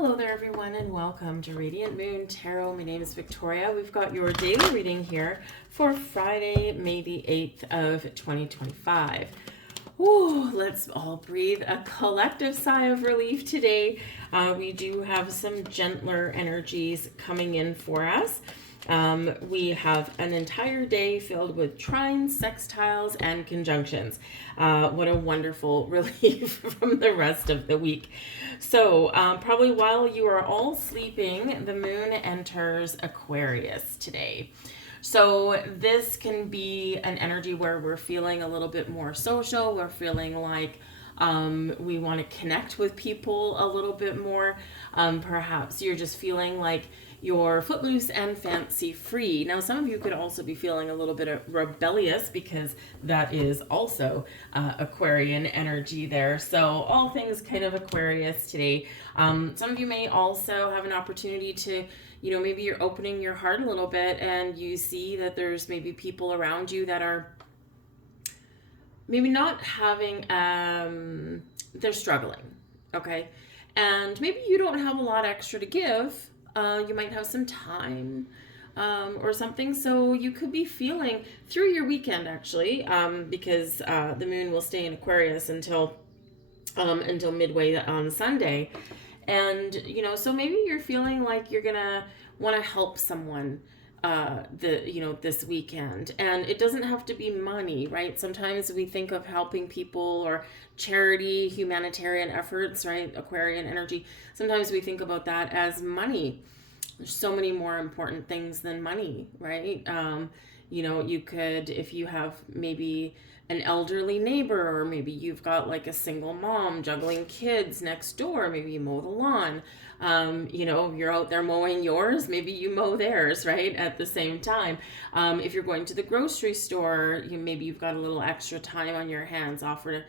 Hello there everyone and welcome to Radiant Moon Tarot. My name is Victoria. We've got your daily reading here for Friday, May the 8th of 2025. Ooh, let's all breathe a collective sigh of relief today. We do have some gentler energies coming in for us. We have an entire day filled with trines, sextiles, and conjunctions. What a wonderful relief from the rest of the week. So probably while you are all sleeping, the moon enters Aquarius today. So this can be an energy where we're feeling a little bit more social. We're feeling like we want to connect with people a little bit more. Perhaps you're just feeling like you're footloose and fancy free. Now, some of you could also be feeling a little bit of rebellious because that is also Aquarian energy there. So all things kind of Aquarius today. Some of you may also have an opportunity to, maybe you're opening your heart a little bit and you see that there's maybe people around you that are maybe not having, they're struggling, okay? And maybe you don't have a lot extra to give. You might have some time or something. So you could be feeling through your weekend, actually, because the moon will stay in Aquarius until midway on Sunday. And, so maybe you're feeling like you're going to want to help someone this weekend. And it doesn't have to be money, right? Sometimes we think of helping people or charity, humanitarian efforts, right? Aquarian energy. Sometimes we think about that as money. There's so many more important things than money, right? You could, if you have maybe an elderly neighbor, or maybe you've got like a single mom juggling kids next door, maybe you mow the lawn. You're out there mowing yours, maybe you mow theirs, right? At the same time. If you're going to the grocery store, maybe you've got a little extra time on your hands, offer to,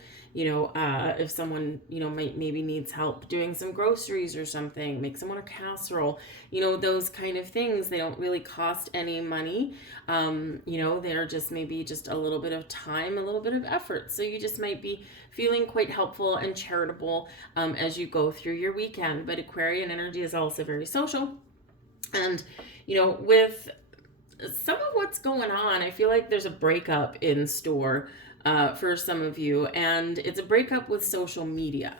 if someone, maybe needs help doing some groceries or something, make someone a casserole, those kind of things. They don't really cost any money. They're just maybe just a little bit of time, a little bit of effort. So you just might be feeling quite helpful and charitable as you go through your weekend. But Aquarian energy is also very social. And, with some of what's going on, I feel like there's a breakup in store for some of you, and it's a breakup with social media,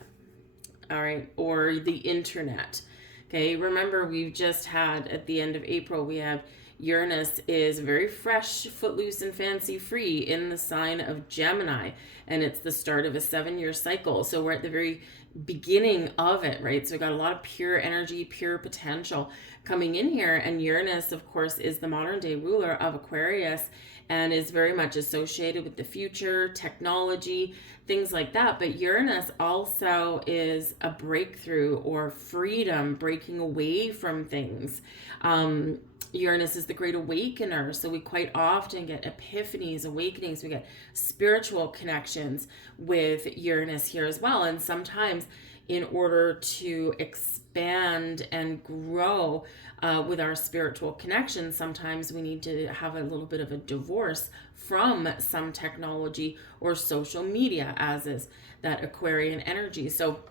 all right, or the internet. Okay, remember we've just had at the end of April, we have Uranus is very fresh, footloose, and fancy free in the sign of Gemini, and it's the start of a 7-year cycle. So we're at the very beginning of it, right? So we got a lot of pure energy, pure potential coming in here, and Uranus, of course, is the modern day ruler of Aquarius and is very much associated with the future, technology, things like that. But Uranus also is a breakthrough or freedom, breaking away from things. Uranus is the great awakener, so we quite often get epiphanies, awakenings, we get spiritual connections with Uranus here as well. And sometimes in order to expand and grow with our spiritual connections, sometimes we need to have a little bit of a divorce from some technology or social media, as is that Aquarian energy. So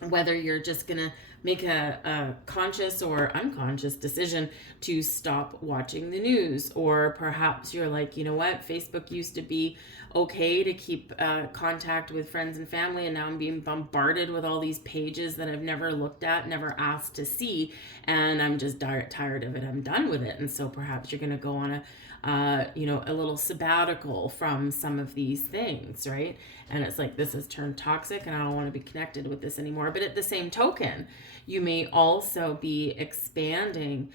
whether you're just going to make a conscious or unconscious decision to stop watching the news, or perhaps you're like, Facebook used to be okay to keep contact with friends and family, and now I'm being bombarded with all these pages that I've never looked at, never asked to see, and I'm just tired of it. I'm done with it. And so perhaps you're going to go on a little sabbatical from some of these things, right? And it's like, this has turned toxic and I don't want to be connected with this anymore. But at the same token, you may also be expanding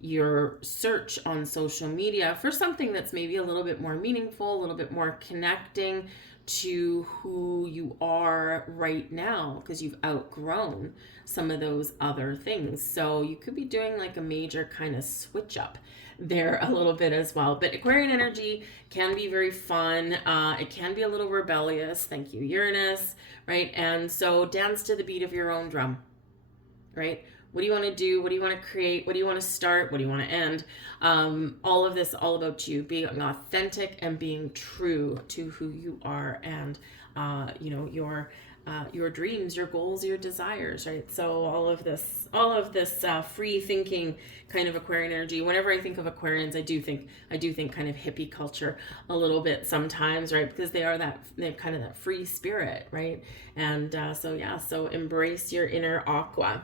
your search on social media for something that's maybe a little bit more meaningful, a little bit more connecting to who you are right now, because you've outgrown some of those other things. So you could be doing like a major kind of switch up there a little bit as well. But Aquarian energy can be very fun. It can be a little rebellious. Thank you, Uranus, right? And so dance to the beat of your own drum, right? What do you want to do? What do you want to create? What do you want to start? What do you want to end? All of this, all about you being authentic and being true to who you are and, your your dreams, your goals, your desires, right? So all of this free thinking kind of Aquarian energy. Whenever I think of Aquarians, I do think kind of hippie culture a little bit sometimes, right? Because they're kind of that free spirit, right? And so embrace your inner aqua.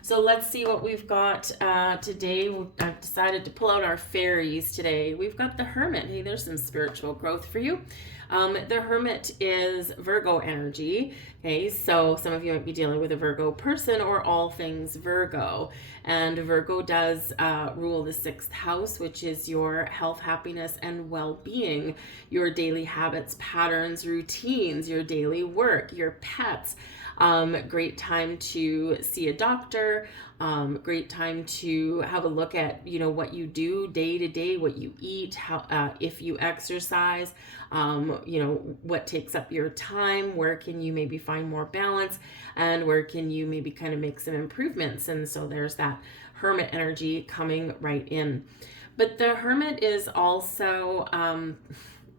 So let's see what we've got today. I've decided to pull out our fairies today. We've got the Hermit. Hey, there's some spiritual growth for you. The Hermit is Virgo energy. Okay, so some of you might be dealing with a Virgo person or all things Virgo. And Virgo does rule the 6th house, which is your health, happiness, and well-being, your daily habits, patterns, routines, your daily work, your pets. Great time to see a doctor. Great time to have a look at, what you do day to day, what you eat, how, if you exercise, what takes up your time, where can you maybe find more balance, and where can you maybe kind of make some improvements. And so there's that Hermit energy coming right in. But the Hermit is also,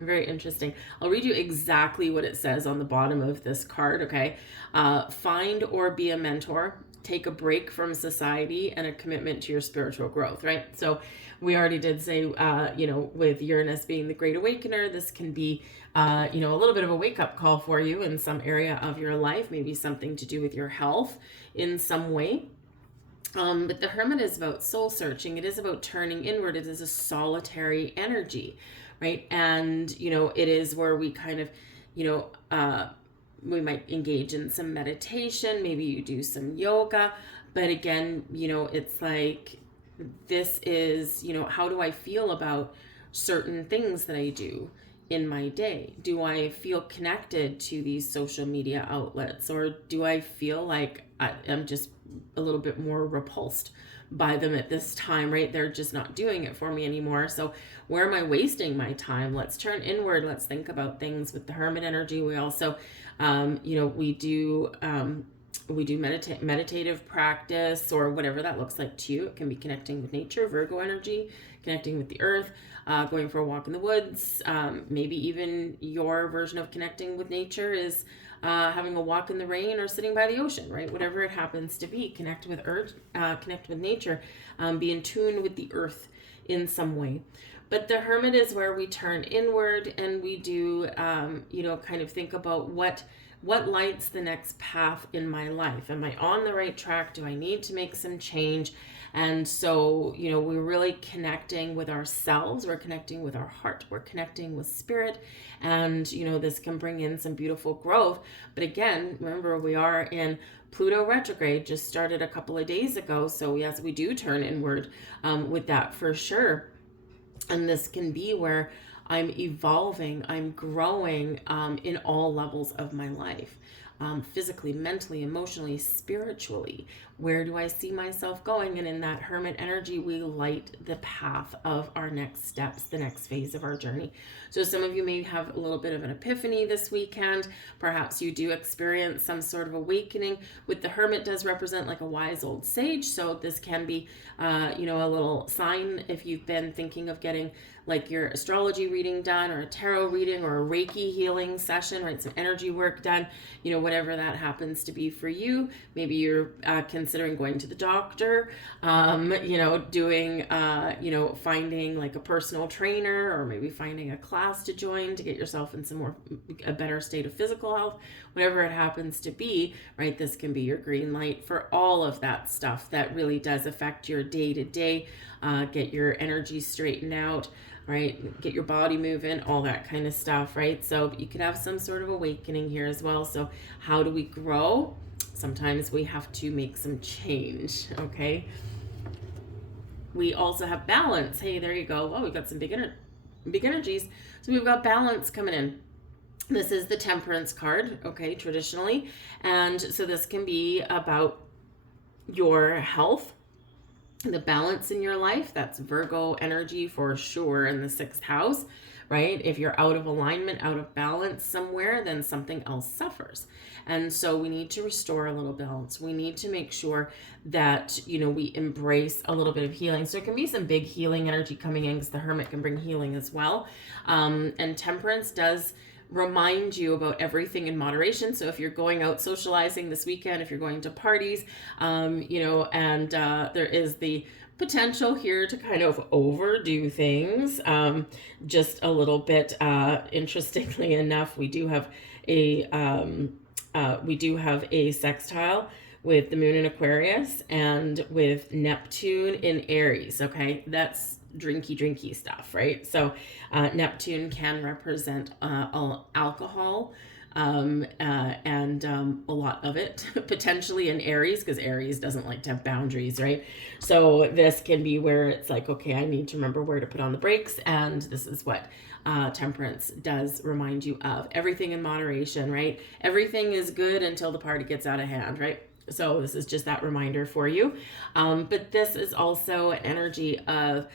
very interesting. I'll read you exactly what it says on the bottom of this card, okay? Find or be a mentor, take a break from society, and a commitment to your spiritual growth, right? So we already did say, with Uranus being the Great Awakener, this can be, a little bit of a wake-up call for you in some area of your life, maybe something to do with your health in some way. But the Hermit is about soul searching. It is about turning inward. It is a solitary energy, right? And, it is where we kind of, we might engage in some meditation. Maybe you do some yoga. But again, it's like, this is, how do I feel about certain things that I do in my day? Do I feel connected to these social media outlets, or do I feel like I'm just a little bit more repulsed by them at this time, right? They're just not doing it for me anymore. So where am I wasting my time? Let's turn inward. Let's think about things with the Hermit energy. We also, we do meditative practice, or whatever that looks like to you. It can be connecting with nature, Virgo energy, connecting with the earth, going for a walk in the woods. Maybe even your version of connecting with nature is having a walk in the rain or sitting by the ocean, right? Whatever it happens to be, connect with earth, connect with nature, be in tune with the earth in some way. But the Hermit is where we turn inward, and we do, kind of think about what lights the next path in my life. Am I on the right track? Do I need to make some change? And so, we're really connecting with ourselves. We're connecting with our heart. We're connecting with spirit. And, this can bring in some beautiful growth. But again, remember, we are in Pluto retrograde, just started a couple of days ago. So yes, we do turn inward with that for sure. And this can be where I'm evolving, I'm growing in all levels of my life. Physically, mentally, emotionally, spiritually. Where do I see myself going? And in that Hermit energy, we light the path of our next steps, the next phase of our journey. So some of you may have a little bit of an epiphany this weekend. Perhaps you do experience some sort of awakening. With the Hermit, does represent like a wise old sage. So this can be, a little sign if you've been thinking of getting like your astrology reading done, or a tarot reading, or a Reiki healing session, right? Some energy work done, whatever that happens to be for you. Maybe you're considering going to the doctor, doing, finding like a personal trainer, or maybe finding a class to join to get yourself in a better state of physical health, whatever it happens to be, right? This can be your green light for all of that stuff that really does affect your day to day, get your energy straightened out, right? Get your body moving, all that kind of stuff, right? So you could have some sort of awakening here as well. So how do we grow? Sometimes we have to make some change, okay? We also have balance. Hey, there you go. Oh, we've got some big energies. So we've got balance coming in. This is the Temperance card, okay, traditionally. And so this can be about your health, the balance in your life. That's Virgo energy for sure in the 6th house, right? If you're out of alignment, out of balance somewhere, then something else suffers. And so we need to restore a little balance. We need to make sure that, we embrace a little bit of healing. So there can be some big healing energy coming in, because the Hermit can bring healing as well. And Temperance does remind you about everything in moderation. So if you're going out socializing this weekend, if you're going to parties, and there is the potential here to kind of overdo things just a little bit. Interestingly enough, we do have a sextile with the moon in Aquarius and with Neptune in Aries. Okay, that's drinky stuff, right? So Neptune can represent alcohol, and a lot of it potentially in Aries, because Aries doesn't like to have boundaries, right? So this can be where it's like, okay, I need to remember where to put on the brakes, and this is what Temperance does remind you of. Everything in moderation, right? Everything is good until the party gets out of hand, right? So this is just that reminder for you. But this is also an energy of,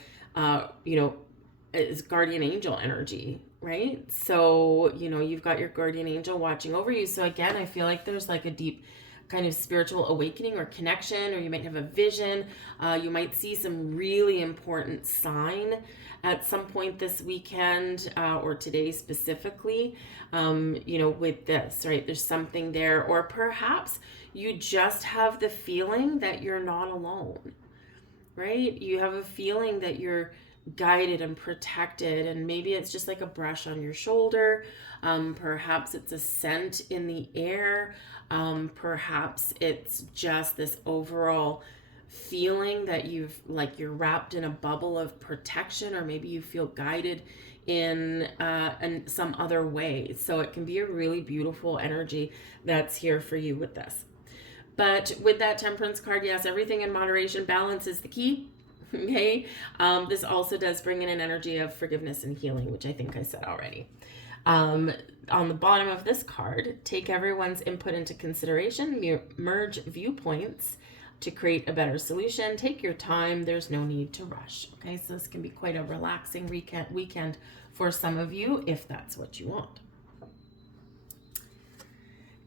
is guardian angel energy, right? So, you've got your guardian angel watching over you. So again, I feel like there's like a deep kind of spiritual awakening or connection, or you might have a vision. You might see some really important sign at some point this weekend, or today specifically, with this, right? There's something there, or perhaps you just have the feeling that you're not alone, right? You have a feeling that you're guided and protected, and maybe it's just like a brush on your shoulder. Perhaps it's a scent in the air. Perhaps it's just this overall feeling that you're wrapped in a bubble of protection, or maybe you feel guided in some other way. So it can be a really beautiful energy that's here for you with this. But with that Temperance card, yes, everything in moderation, balance is the key. Okay. This also does bring in an energy of forgiveness and healing, which I think I said already. On the bottom of this card, take everyone's input into consideration, merge viewpoints to create a better solution. Take your time. There's no need to rush. Okay. So this can be quite a relaxing weekend for some of you, if that's what you want.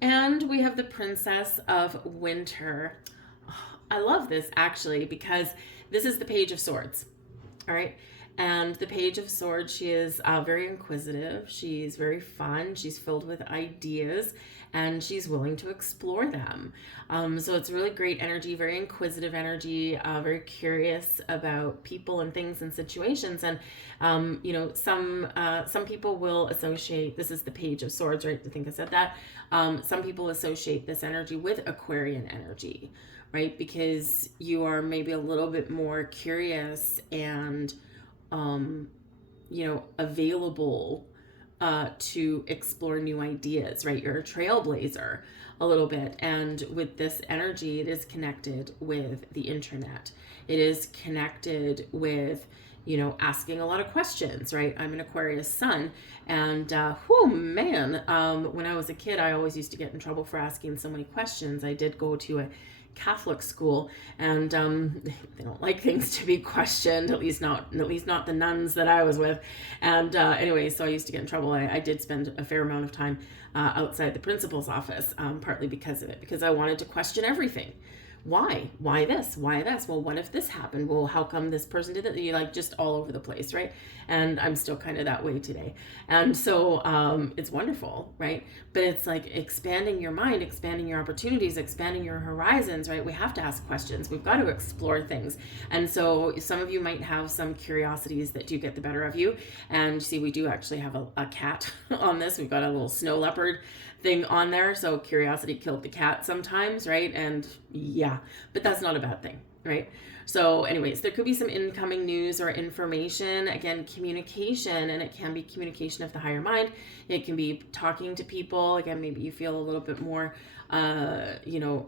And we have the Princess of Winter. I love this actually, because this is the Page of Swords. All right. And the Page of Swords, she is very inquisitive. She's very fun. She's filled with ideas, and she's willing to explore them. So it's really great energy, very inquisitive energy, very curious about people and things and situations. And, some people will associate, this is the Page of Swords, right? I think I said that. Some people associate this energy with Aquarian energy, right? Because you are maybe a little bit more curious and available to explore new ideas, right? You're a trailblazer a little bit. And with this energy, it is connected with the internet. It is connected with, asking a lot of questions, right? I'm an Aquarius sun, and when I was a kid, I always used to get in trouble for asking so many questions. I did go to a Catholic school, and they don't like things to be questioned, at least not the nuns that I was with. And anyway, so I used to get in trouble. I did spend a fair amount of time outside the principal's office, partly because of it, because I wanted to question everything. Why this? Well, what if this happened? Well, how come this person did it? You just all over the place, right? And I'm still kind of that way today. And so it's wonderful, right? But it's like expanding your mind, expanding your opportunities, expanding your horizons, right? We have to ask questions. We've got to explore things. And so some of you might have some curiosities that do get the better of you. And see, we do actually have a cat on this. We've got a little snow leopard thing on there. So curiosity killed the cat sometimes, right? And yeah, but that's not a bad thing, right? So anyways, there could be some incoming news or information. Again, communication, and it can be communication of the higher mind. It can be talking to people. Again, maybe you feel a little bit more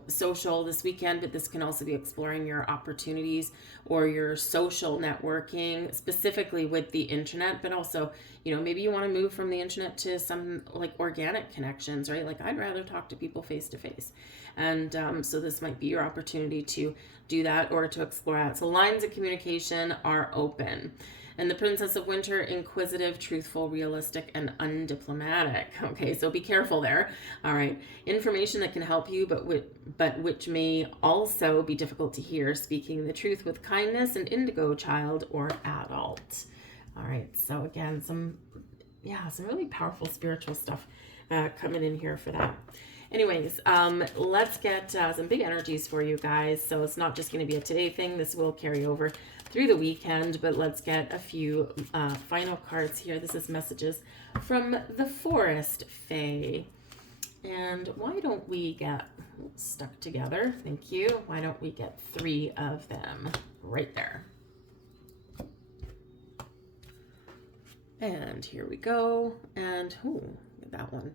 social this weekend, but this can also be exploring your opportunities or your social networking, specifically with the internet, but also, maybe you want to move from the internet to some like organic connections, right? Like I'd rather talk to people face to face. And so this might be your opportunity to do that or to explore that. So lines of communication are open. And the Princess of Winter, inquisitive, truthful, realistic, and undiplomatic. Okay, so be careful there. All right. Information that can help you, but which may also be difficult to hear. Speaking the truth with kindness, an indigo child or adult. All right, so again, some yeah, some really powerful spiritual stuff coming in here for that. Anyways, let's get some big energies for you guys. So it's not just going to be a today thing. This will carry over through the weekend, but let's get a few final cards here. This is messages from the Forest Fae. And why don't we get stuck together? Thank you. Why don't we get 3 of them right there? And here we go. And that one.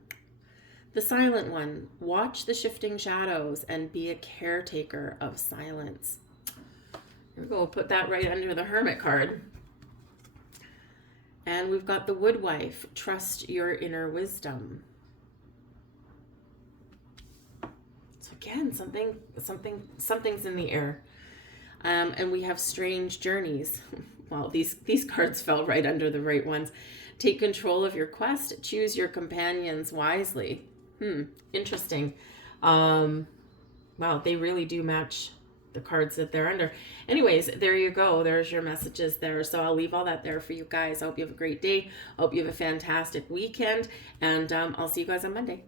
The silent one. Watch the shifting shadows and be a caretaker of silence. Here we go. We'll put that right under the Hermit card. And we've got the Woodwife. Trust your inner wisdom. So again, something's in the air. And we have strange journeys. Well, these cards fell right under the right ones. Take control of your quest. Choose your companions wisely. Interesting. Wow, they really do match the cards that they're under. Anyways, there you go. There's your messages there. So I'll leave all that there for you guys. I hope you have a great day. I hope you have a fantastic weekend. And I'll see you guys on Monday.